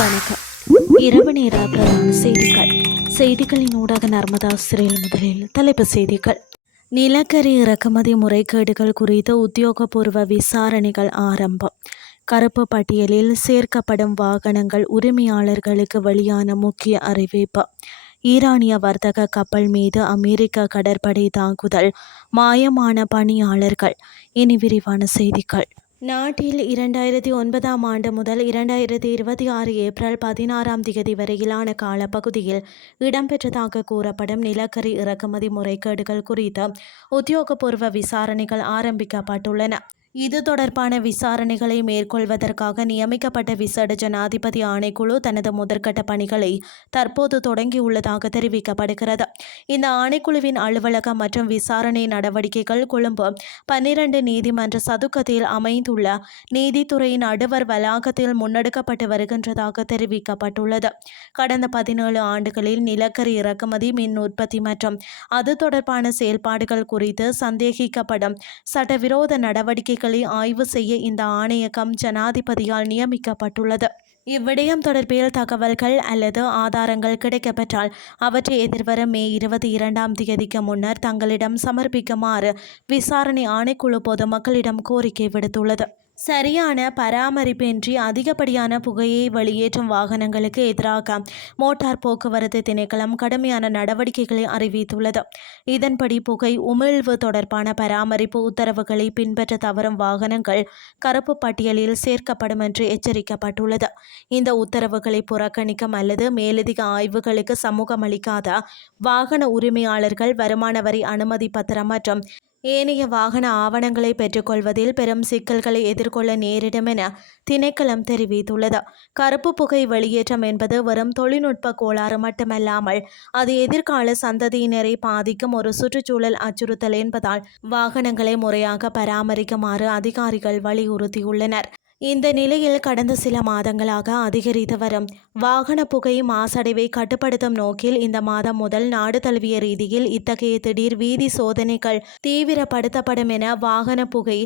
வணக்கம். இரவு நேர பிரதான செய்திகள். செய்திகளின் ஊடாக நர்மதா சிறையில். முதலில் தலைப்புச் செய்திகள். நிலக்கரி இறக்குமதி முறைகேடுகள் குறித்து உத்தியோகபூர்வ விசாரணைகள் ஆரம்பம். கருப்பு பட்டியலில் சேர்க்கப்படும் வாகனங்கள் உரிமையாளர்களுக்கு வெளியான முக்கிய அறிவிப்பு. ஈரானிய வர்த்தக கப்பல் மீது அமெரிக்க கடற்படை தாக்குதல், மாயமான பணியாளர்கள். இனி விரிவான செய்திகள். நாட்டில் 2009ஆம் ஆண்டு முதல் 2026 ஏப்ரல் 16ஆம் தேதி வரையிலான காலப்பகுதியில் இடம்பெற்றதாக கூறப்படும் நிலக்கரி இறக்குமதி முறைகேடுகள் குறித்து உத்தியோகபூர்வ விசாரணைகள் ஆரம்பிக்கப்பட்டுள்ளன. இது தொடர்பான விசாரணைகளை மேற்கொள்வதற்காக நியமிக்கப்பட்ட விசேட ஜனாதிபதி ஆணைக்குழு தனது முதற்கட்ட பணிகளை தற்போது தொடங்கியுள்ளதாக தெரிவிக்கப்படுகிறது. இந்த ஆணைக்குழுவின் அலுவலகம் மற்றும் விசாரணை நடவடிக்கைகள் கொழும்பு 12 நீதிமன்ற சதுக்கத்தில் அமைந்துள்ள நீதித்துறை நடுவர் வளாகத்தில் முன்னெடுக்கப்பட்டு வருகின்றதாக தெரிவிக்கப்பட்டுள்ளது. கடந்த 17 ஆண்டுகளில் நிலக்கரி இறக்குமதி, மின் உற்பத்தி மற்றும் அது தொடர்பான செயல்பாடுகள் குறித்து சந்தேகிக்கப்படும் சட்டவிரோத நடவடிக்கைகளை ஆய்வு செய்ய இந்த ஆணையகம் ஜனாதிபதியால் நியமிக்கப்பட்டுள்ளது. இவ்விடயம் தொடர்பில் தகவல்கள் அல்லது ஆதாரங்கள் கிடைக்கப்பெற்றால் அவற்றை எதிர்வரும் மே 22ஆம் தேதிக்கு முன்னர் தங்களிடம் சமர்ப்பிக்குமாறு விசாரணை ஆணைக்குழு பொதுமக்களிடம் கோரிக்கை விடுத்துள்ளது. சரியான பராமரிப்பின்றி அதிகப்படியான புகையை வெளியேற்றும் வாகனங்களுக்கு எதிராக மோட்டார் போக்குவரத்து திணைக்களம் கடுமையான நடவடிக்கைகளை அறிவித்துள்ளது. இதன்படி புகை உமிழ்வு தொடர்பான பராமரிப்பு உத்தரவுகளை பின்பற்ற தவறும் வாகனங்கள் கருப்பு பட்டியலில் சேர்க்கப்படும் என்று எச்சரிக்கப்பட்டுள்ளது. இந்த உத்தரவுகளை புறக்கணிக்கும் அல்லது மேலதிக ஆய்வுகளுக்கு சமூகமளிக்காத வாகன உரிமையாளர்கள் வருமான வரி அனுமதி பத்திரம் மற்றும் ஏனைய வாகன ஆவணங்களை பெற்றுக்கொள்வதில் பெரும் சிக்கல்களை எதிர்கொள்ள நேரிடும் என திணைக்களம் தெரிவித்துள்ளது. கருப்பு புகை வெளியேற்றம் என்பது வெறும் தொழில்நுட்ப கோளாறு மட்டுமல்லாமல் அது எதிர்கால சந்ததியினரை பாதிக்கும் ஒரு சுற்றுச்சூழல் அச்சுறுத்தல் என்பதால் வாகனங்களை முறையாக பராமரிக்குமாறு அதிகாரிகள் வலியுறுத்தியுள்ளனர். இந்த நிலையில் கடந்த சில மாதங்களாக அதிகரித்து வரும் வாகன புகை மாசடைவை கட்டுப்படுத்தும் நோக்கில் இந்த மாதம் முதல் நாடு தழுவிய ரீதியில் இத்தகைய திடீர் வீதி சோதனைகள் தீவிரப்படுத்தப்படும் என வாகன புகை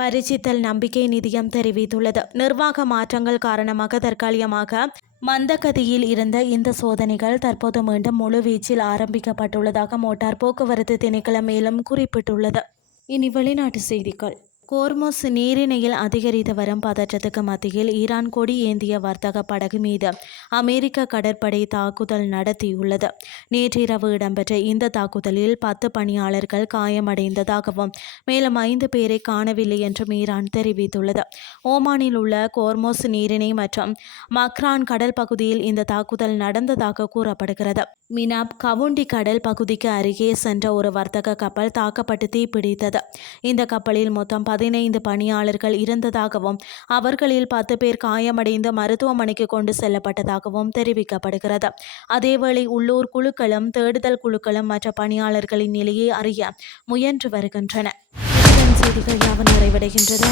பரிசித்தல் நம்பிக்கை நிதியம் தெரிவித்துள்ளது. நிர்வாக மாற்றங்கள் காரணமாக தற்காலிகமாக மந்தகதியில் இருந்த இந்த சோதனைகள் தற்போது மீண்டும் முழுவீச்சில் ஆரம்பிக்கப்பட்டுள்ளதாக மோட்டார் போக்குவரத்து திணைக்களம் மேலும் குறிப்பிட்டுள்ளது. இனி வெளிநாட்டு செய்திகள். ஹோர்முஸ் நீரிணையில் அதிகரித்து வரும் பதற்றத்துக்கு மத்தியில் ஈரான் கொடி ஏந்திய வர்த்தக படகு மீது அமெரிக்க கடற்படை தாக்குதல் நடத்தியுள்ளது. நேற்றிரவு இடம்பெற்ற இந்த தாக்குதலில் 10 பணியாளர்கள் காயமடைந்ததாகவும் மேலும் 5 பேரை காணவில்லை என்றும் ஈரான் தெரிவித்துள்ளது. ஓமானில் உள்ள ஹோர்முஸ் நீரிணை மற்றும் மக்ரான் கடல் பகுதியில் இந்த தாக்குதல் நடந்ததாக கூறப்படுகிறது. மினாப் கவுண்டி கடல் பகுதிக்கு அருகே சென்ற ஒரு வர்த்தக கப்பல் தாக்கப்பட்டு தீப்பிடித்தது. இந்த கப்பலில் மொத்தம் 15 பணியாளர்கள் இருந்ததாகவும் அவர்களில் 10 பேர் காயமடைந்து மருத்துவமனைக்கு கொண்டு செல்லப்பட்டதாகவும் தெரிவிக்கப்படுகிறது. அதேவேளை உள்ளூர் குழுக்களும் தேடுதல் குழுக்களும் மற்ற பணியாளர்களின் நிலையை அறிய முயன்று வருகின்றன. செய்திகள் யாவும் நிறைவடைகின்றது.